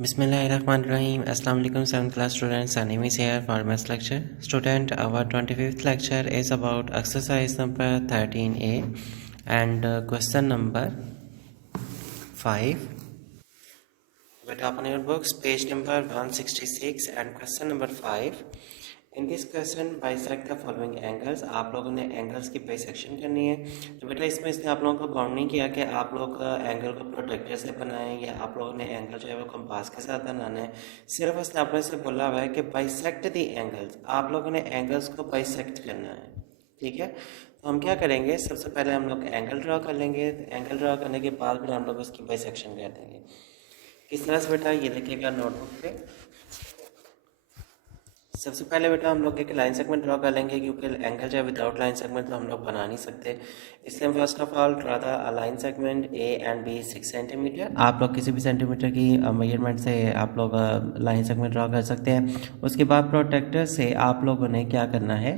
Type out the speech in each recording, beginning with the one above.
Bismillahirrahmanirrahim. Assalamu alaikum 7th class students. Anim is here for maths lecture. Student, our 25th lecture is about exercise number 13A and question number 5. But open your books, page number 166 and question number 5. In this question, bisect the following angles. आप लोगों ने angles की bisection करनी है। तो बेटा इसमें इसने आप लोगों को बाउंड नहीं किया कि आप लोग एंगल को प्रोटेक्टर से बनाएं या आप लोगों ने एंगल जो है वो कंपास के साथ बनाना है। सिर्फ इसने अपने से बोला हुआ है कि बाइसेक्ट दी एंगल्स, आप लोगों ने एंगल्स को बाइसेक्ट करना है। ठीक है, तो हम क्या करेंगे, सबसे पहले हम लोग एंगल ड्रा कर लेंगे। एंगल ड्रा करने के बाद फिर हम लोग उसकी बाइसेक्शन कर देंगे। किस तरह से बेटा, ये लिखिएगा नोटबुक पे। सबसे पहले बेटा हम लोग एक लाइन सेगमेंट ड्रॉ कर लेंगे, क्योंकि एंगल जो है विदाउट लाइन सेगमेंट तो हम लोग बना नहीं सकते। इसलिए हम first of all draw the line segment A and B 6 centimetre. आप लोग किसी भी सेंटीमीटर की मेजरमेंट से आप लोग लाइन सेगमेंट ड्रॉ कर सकते हैं। उसके बाद प्रोटेक्टर से आप लोगों ने क्या करना है,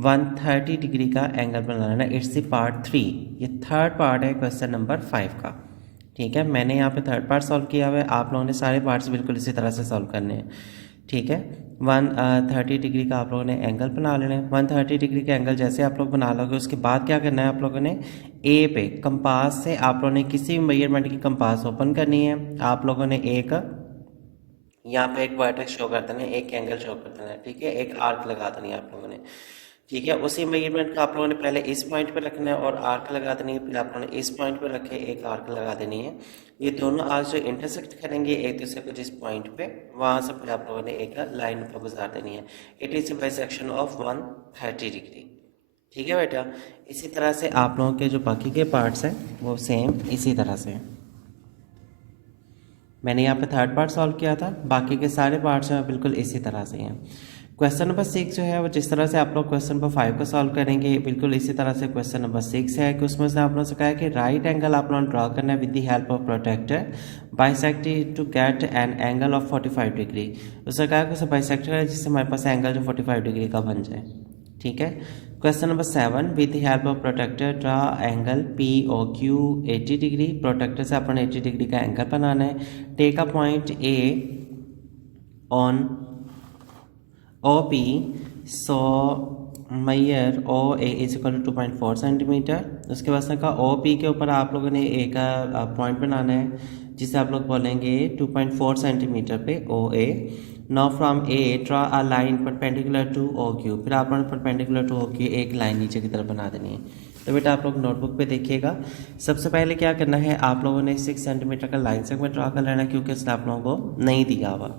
130 डिग्री का एंगल बनाना है। इट्स द पार्ट 3, ये थर्ड पार्ट है क्वेश्चन नंबर 5 का। ठीक है, मैंने यहाँ पे थर्ड पार्ट सॉल्व किया हुआ है, आप लोगों ने सारे पार्ट्स बिल्कुल इसी तरह से सॉल्व करने हैं। ठीक है, 130 डिग्री का आप लोगों ने एंगल बना लेना है। 130 डिग्री का एंगल जैसे आप लोग बना लोगे, उसके बाद क्या करना है, आप लोगों ने ए पे कंपास से आप लोगों ने किसी भी मेजरमेंट की कंपास ओपन करनी है। आप लोगों ने एक यहाँ पे एक वर्टेक्स शो कर देना है, एक एंगल शो कर देना है। ठीक है, एक आर्क लगा देनी है आप लोगों ने। ठीक है, उसी मेजरमेंट का आप लोगों ने पहले इस पॉइंट पे रखना है और आर्क लगा देनी है। फिर आप लोगों ने इस पॉइंट पे रखे एक आर्क लगा देनी है। ये दोनों आर्क जो इंटरसेक्ट करेंगे एक दूसरे को जिस पॉइंट पे, वहाँ से फिर आप लोगों ने एक लाइन पर गुजार देनी है। It is bisection of 130 degree. ठीक है बेटा, इसी तरह से आप लोगों के जो बाकी के पार्ट्स हैं वो सेम इसी तरह से। मैंने यहाँ पे थर्ड पार्ट सॉल्व किया था, बाकी के सारे पार्ट्स हैं बिल्कुल इसी तरह से हैं। क्वेश्चन नंबर 6 जो है वो जिस तरह से आप लोग क्वेश्चन नंबर 5 को सॉल्व करेंगे, बिल्कुल इसी तरह से क्वेश्चन नंबर 6 है कि उसमें से आप लोगों से कहा है कि राइट एंगल आप लोगों ने ड्रॉ करना है with the help of protractor, bisect to get an angle of 45 degree. उसने कहा कि उसे बाइसेक्टर है जिससे हमारे पास एंगल जो 45 डिग्री का बन जाए। ठीक है, question number 7, with the help of protractor draw angle P O Q 80 degree. Protractor से अपन 80 डिग्री का एंगल बनाना है। Take a point A on O P, so measure O A is equal to 2.4 centimetre. उसके बाद से कहा O P के ऊपर आप लोगों ने एक पॉइंट बनाना है जिसे आप लोग बोलेंगे 2.4 सेंटीमीटर पे O A. Now from A draw a line perpendicular to O Q. फिर आप लोगों ने परपेंडिकुलर टू ओ क्यू एक लाइन नीचे की तरफ बना देनी है। तो बेटा आप लोग नोटबुक पे देखिएगा। सबसे पहले क्या करना है, आप लोगों ने 6 सेंटीमीटर का लाइन सेगमेंट ड्रा कर लेना, क्योंकि इसने आप लोगों को नहीं दिया हुआ।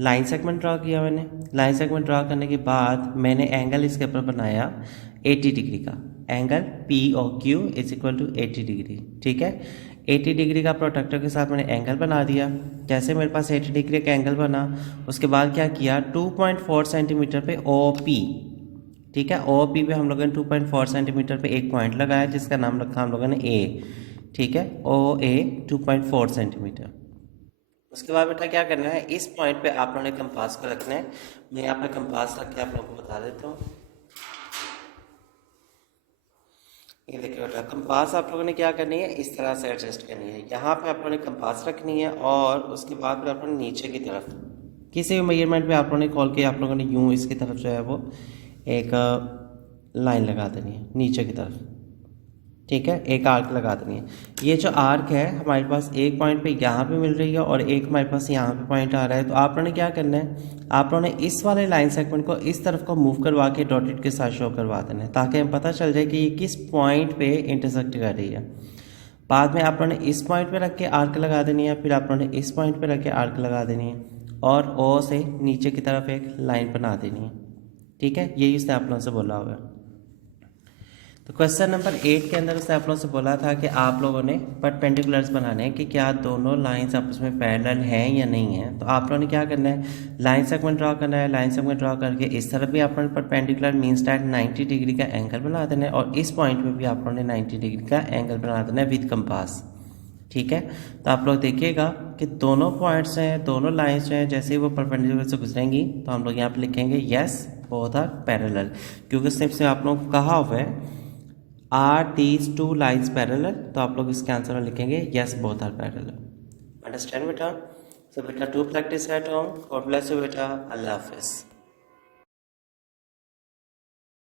लाइन सेगमेंट ड्रा किया मैंने। लाइन सेगमेंट ड्रा करने के बाद मैंने एंगल इसके ऊपर बनाया 80 डिग्री का। Angle P O Q is equal to 80 degree. ठीक है, 80 डिग्री का प्रोटेक्टर के साथ मैंने एंगल बना दिया। जैसे मेरे पास 80 डिग्री का एंगल बना, उसके बाद क्या किया, 2.4 सेंटीमीटर पे ओ पी। ठीक है, ओ पी पे हम लोगों ने 2.4 सेंटीमीटर पे एक पॉइंट लगाया जिसका नाम रखा हम लोगों ने ए। ठीक है, ओ ए 2.4 सेंटीमीटर। उसके बाद बेटा क्या करना है, इस पॉइंट पे आप लोगों ने कंपास को रखना है। मैं यहाँ पे कंपास रख के आप लोगों को बता देता हूँ। ये देखिए बेटा, कंपास आप लोगों ने क्या करनी है, इस तरह से एडजस्ट करनी है। यहाँ पे आप लोगों ने कंपास रखनी है और उसके बाद फिर आप लोगों ने नीचे की तरफ किसी भी मेजरमेंट पे आप लोगों ने खोल के आप लोगों ने यूँ इसकी तरफ जो है वो एक लाइन लगा देनी है नीचे की तरफ। ठीक है, एक आर्क लगा देनी है। ये जो आर्क है हमारे पास एक पॉइंट पे यहाँ पे मिल रही है और एक हमारे पास यहाँ पे पॉइंट आ रहा है। तो आप लोगों ने क्या करना है, आप लोगों ने इस वाले लाइन सेगमेंट को इस तरफ को मूव करवा के डॉटेड के साथ शो करवा देना है, ताकि हमें पता चल जाए कि ये किस पॉइंट पे इंटरसेक्ट कर रही है। बाद में आप लोगों ने इस पॉइंट पे रख के आर्क लगा देनी है, फिर आप लोगों ने इस पॉइंट पे रख के आर्क लगा देनी है और ओ से नीचे की तरफ एक लाइन बना देनी है। ठीक है, यही उसने आप लोगों से बोला होगा। तो क्वेश्चन नंबर 8 के अंदर उसने आप लोगों से बोला था कि आप लोगों ने परपेंडिकुलर्स बनाने हैं कि क्या दोनों लाइंस आपस में पैरेलल हैं या नहीं है। तो आप लोगों ने क्या करना है, लाइन सेगमेंट ड्रा करना है। लाइन सेगमेंट ड्रा करके इस तरफ भी आप लोगों ने परपेंडिकुलर मीन्स दैट 90 डिग्री का एंगल बना देना है और इस पॉइंट पे भी आप लोगों ने 90 डिग्री का एंगल बना देना है विद कंपास। ठीक है, तो आप लोग देखिएगा कि दोनों पॉइंट्स हैं, दोनों लाइन्स हैं, जैसे ही वो परपेंडिकुलर से गुजरेंगी तो हम लोग यहाँ पे लिखेंगे येस बोथ आर पैरेलल, क्योंकि सिर्फ से आप लोगों को कहा हुआ है are these two lines parallel. तो आप लोग इसके आंसर में लिखेंगे yes both are parallel. Understand बेटा। तो बेटा do practice at home. God bless you बेटा। अल्लाह हाफिज़।